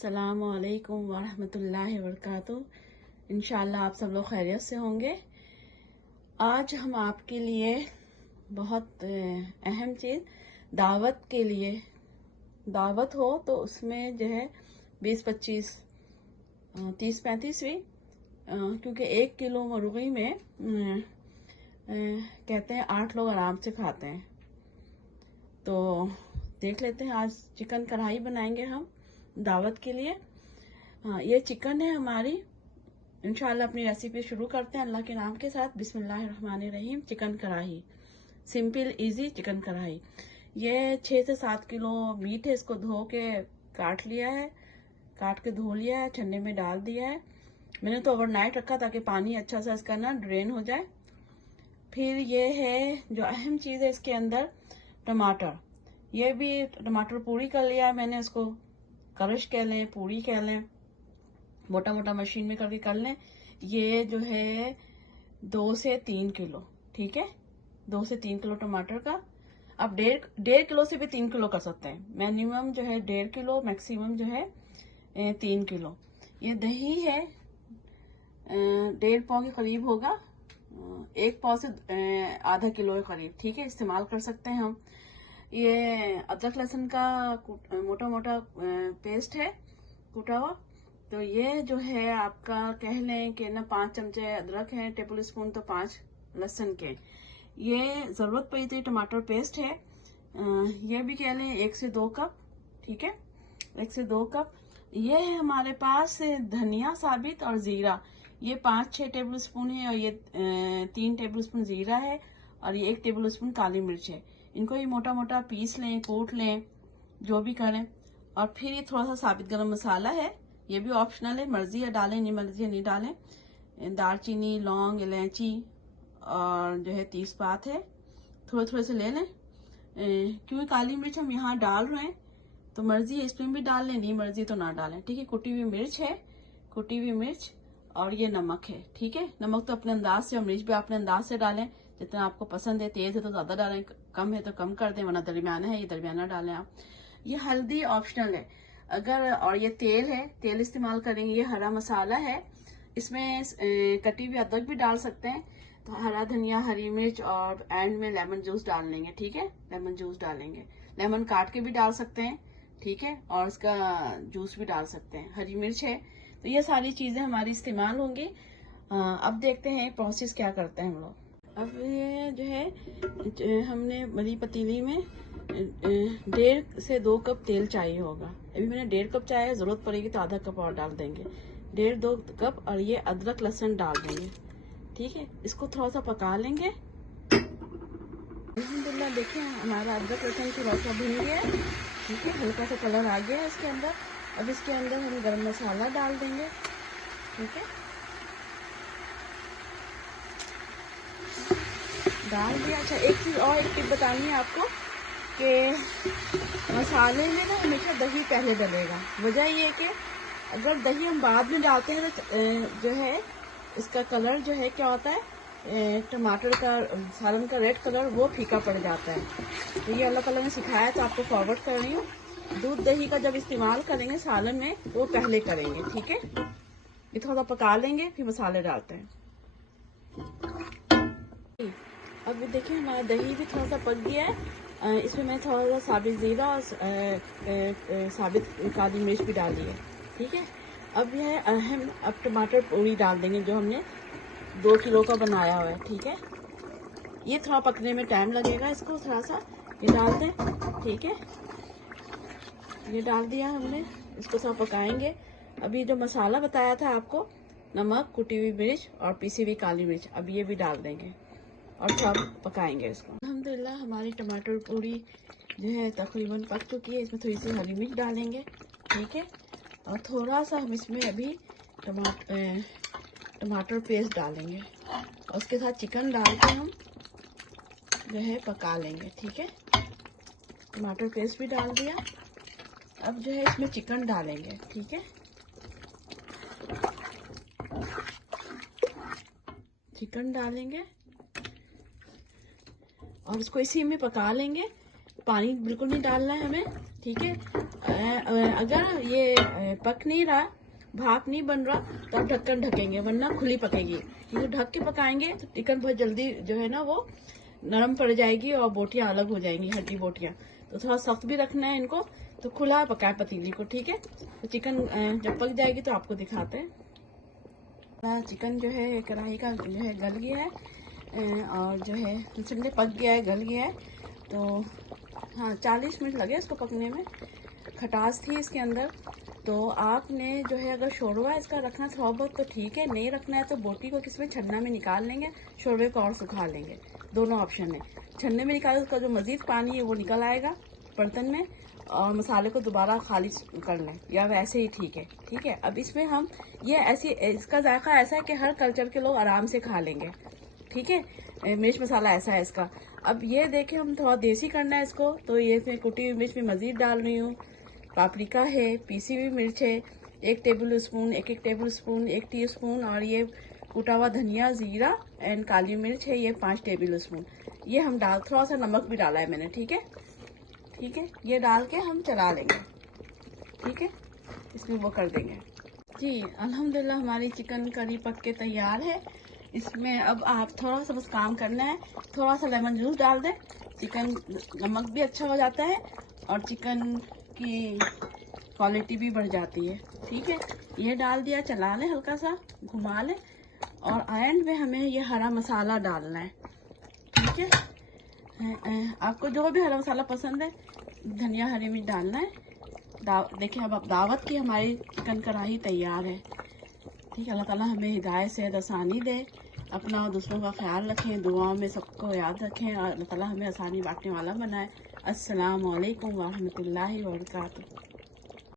अस्सलामुअलैकुम वरहमतुल्लाहि वबरकातुहू। इंशाअल्लाह आप सब लोग खैरियत से होंगे। आज हम आपके लिए बहुत अहम चीज़ दावत के लिए, दावत हो तो उसमें जो है 20-25 30-35 भी, क्योंकि 1 किलो मुर्गी में कहते हैं 8 लोग आराम से खाते हैं। तो देख लेते हैं, आज चिकन कढ़ाई बनाएंगे हम दावत के लिए। हाँ, ये चिकन है हमारी। इंशाल्लाह अपनी रेसिपी शुरू करते हैं अल्लाह के नाम के साथ। बिस्मिल्लाहिर्रहमानिर्रहीम। चिकन कढ़ाई, सिंपल इजी चिकन कढ़ाई। ये 6 से 7 किलो मीट है। इसको धो के काट लिया है, काट के धो लिया है, ठंडे में डाल दिया है। मैंने तो ओवरनाइट रखा ताकि पानी अच्छा सा इसका ना ड्रेन हो जाए। फिर ये है जो अहम चीज़ है इसके अंदर, टमाटर। ये भी टमाटर पूरी कर लिया है मैंने, इसको क्रश कह लें, पूरी कह लें, मोटा मोटा मशीन में करके कर लें। ये जो है 2 से 3 किलो, ठीक है, 2 से 3 किलो टमाटर का। अब डेढ़ किलो से भी 3 किलो कर सकते हैं। मिनिमम जो है 1.5 किलो, मैक्सिमम जो है 3 किलो। ये दही है 1.5 पाव के करीब होगा, 1 पाव से आधा किलो के करीब, ठीक है, इस्तेमाल कर सकते हैं हम। ये अदरक लहसुन का मोटा मोटा पेस्ट है, कूटा हुआ। तो ये जो है आपका कह लें कि ना 5 चमचे अदरक है, टेबल स्पून तो 5 लहसुन के। ये ज़रूरत पड़ी तो ये टमाटर पेस्ट है। ये भी कह लें 1 से 2 कप, ठीक है, 1 से 2 कप। ये है हमारे पास धनिया साबित और ज़ीरा, ये 5-6 टेबल स्पून है। और ये 3 टेबल स्पून ज़ीरा है, और ये 1 टेबल स्पून काली मिर्च है। इनको ये मोटा मोटा पीस लें, कूट लें, जो भी करें। और फिर ये थोड़ा सा साबित गरम मसाला है, ये भी ऑप्शनल है, मर्जी है डालें, नहीं मर्जी है नहीं डालें। दालचीनी, लौंग, इलायची और जो है तेजपात है, थोड़े थोड़े से ले लें। क्योंकि काली मिर्च हम यहाँ डाल रहे हैं तो मर्जी है इसमें भी डाल लें, नहीं मर्जी तो ना डालें, ठीक है। कुटी हुई मिर्च है, कुटी हुई मिर्च, और ये नमक है, ठीक है। नमक तो अपने अंदाज से, और मिर्च भी अपने अंदाज से डालें, जितना आपको पसंद है। तेज है तो ज्यादा डालें, कम है तो कम कर दें, वरना दरमियाना है, ये दरमियाना डालें आप। ये हल्दी ऑप्शनल है अगर, और ये तेल है, तेल इस्तेमाल करेंगे। ये हरा मसाला है, इसमें कटी हुई अदरक भी डाल सकते हैं। तो हरा धनिया, हरी मिर्च, और एंड में लेमन जूस डाल लेंगे, ठीक है, लेमन जूस डालेंगे। लेमन काट के भी डाल सकते हैं, ठीक है, और इसका जूस भी डाल सकते हैं। हरी मिर्च है। तो ये सारी चीजें हमारी इस्तेमाल होंगी। अब देखते हैं प्रोसेस क्या करते हैं हम लोग। अब ये जो है हमने बड़ी पतीली में 1.5 से 2 कप तेल चाहिए होगा। अभी मैंने 1.5 कप चाहिए, जरूरत पड़ेगी तो आधा कप और डाल देंगे। 1.5-2 कप, और ये अदरक लहसुन डाल देंगे, ठीक है। इसको थोड़ा सा पका लेंगे। अल्हम्दुलिल्लाह देखिए हमारा अदरक लहसुन थोड़ा सा भुन गया, ठीक है, हल्का सा कलर आ गया है इसके अंदर। अब इसके अंदर हम गरम मसाला डाल देंगे, ठीक है, डाल दिया। अच्छा, एक चीज़ और, एक टिप बतानी है आपको कि मसाले में ना हमेशा दही पहले डलेगा। वजह ये है कि अगर दही हम बाद में डालते हैं तो जो है इसका कलर जो है क्या होता है, टमाटर का, सालन का रेड कलर, वो फीका पड़ जाता है। तो ये अल्लाह ताला ने सिखाया तो आपको फॉरवर्ड कर रही हूँ। दूध दही का जब इस्तेमाल करेंगे सालन में, वो पहले करेंगे, ठीक है। ये थोड़ा पका लेंगे, फिर मसाले डालते हैं। अब देखिए हमारा दही भी थोड़ा सा पक गया है। इसमें मैं थोड़ा सा साबित ज़ीरा और साबित काली मिर्च भी डाल दी है, ठीक है। अब यह है अहम, अब टमाटर पूरी डाल देंगे जो हमने 2 किलो का बनाया हुआ है, ठीक है। ये थोड़ा पकने में टाइम लगेगा, इसको थोड़ा सा ये डाल दें, ठीक है। ये डाल दिया हमने, इसको थोड़ा पकाएंगे। अभी जो मसाला बताया था आपको, नमक, कुटी हुई मिर्च और पीसी हुई काली मिर्च, अब ये भी डाल देंगे और सब पकाएंगे इसको। अल्हम्दुलिल्लाह हमारी टमाटर पूरी जो है तकरीबन पक चुकी है। इसमें थोड़ी सी हरी मिर्च डालेंगे, ठीक है, और थोड़ा सा हम इसमें अभी टमाटर पेस्ट डालेंगे, और उसके साथ चिकन डाल के हम जो है पका लेंगे, ठीक है। टमाटर पेस्ट भी डाल दिया। अब जो है इसमें चिकन डालेंगे, ठीक है, चिकन डालेंगे और इसको इसी में पका लेंगे। पानी बिल्कुल नहीं डालना है हमें, ठीक है। अगर ये पक नहीं रहा, भाप नहीं बन रहा, तो आप ढक्कन ढकेंगे, वरना खुली पकेगी। क्योंकि ढक के पकाएंगे तो चिकन बहुत जल्दी जो है ना वो नरम पड़ जाएगी और बोटियां अलग हो जाएंगी, हड्डी बोटियां। तो थोड़ा सख्त भी रखना है इनको, तो खुला पकाए पतीली को, ठीक है। तो चिकन जब पक जाएगी तो आपको दिखाते हैं। चिकन जो है कढ़ाई का जो है गल गया है और जो है ठंडे पक गया है, गल गया है। तो हाँ 40 मिनट लगे इसको पकने में। खटास थी इसके अंदर। तो आपने जो है अगर शोरबा इसका रखना थोड़ा बहुत तो ठीक है, नहीं रखना है तो बोटी को किसी में छन्ना में निकाल लेंगे, शोरबे को और सुखा लेंगे। दोनों ऑप्शन है। छन्ने में निकाले उसका जो मजीद पानी है वो निकल आएगा बर्तन में, और मसाले को दोबारा खाली कर लें, या वैसे ही ठीक है। ठीक है, अब इसमें हम ये ऐसी, इसका जायका ऐसा है कि हर कल्चर के लोग आराम से खा लेंगे। ठीक है, मिर्च मसाला ऐसा है इसका। अब ये देखें हम थोड़ा देसी करना है इसको, तो ये इसमें कुटी हुई मिर्च में मजीद डाल रही हूँ। पापरिका है, पीसी हुई मिर्च है 1 table spoon, 1 table spoon, 1 teaspoon, और ये कुटा हुआ धनिया, जीरा एंड काली मिर्च है ये 5 टेबल स्पून। ये हम डाल, थोड़ा सा नमक भी डाला है मैंने। ठीक है, ठीक है, ये डाल के हम चला लेंगे। ठीक है, इसमें वो कर देंगे जी। अल्हम्दुलिल्लाह हमारी चिकन करी पक के तैयार है। इसमें अब आप थोड़ा सा बस काम करना है, थोड़ा सा लेमन जूस डाल दें, चिकन नमक भी अच्छा हो जाता है और चिकन की क्वालिटी भी बढ़ जाती है। ठीक है, ये डाल दिया, चला लें, हल्का सा घुमा लें, और एंड में हमें ये हरा मसाला डालना है। ठीक है, आपको जो भी हरा मसाला पसंद है, धनिया, हरी मिर्च डालना है। देखिए अब दावत की हमारी चिकन कढ़ाई तैयार है। ठीक है, अल्लाह ताला हमें हिदायत से आसानी दे, अपना और दूसरों का ख्याल रखें, दुआओं में सबको याद रखें, और अल्लाह ताला हमें आसानी बांटने वाला बनाए। अस्सलाम वालेकुम व रहमतुल्लाहि व बरकातुहू।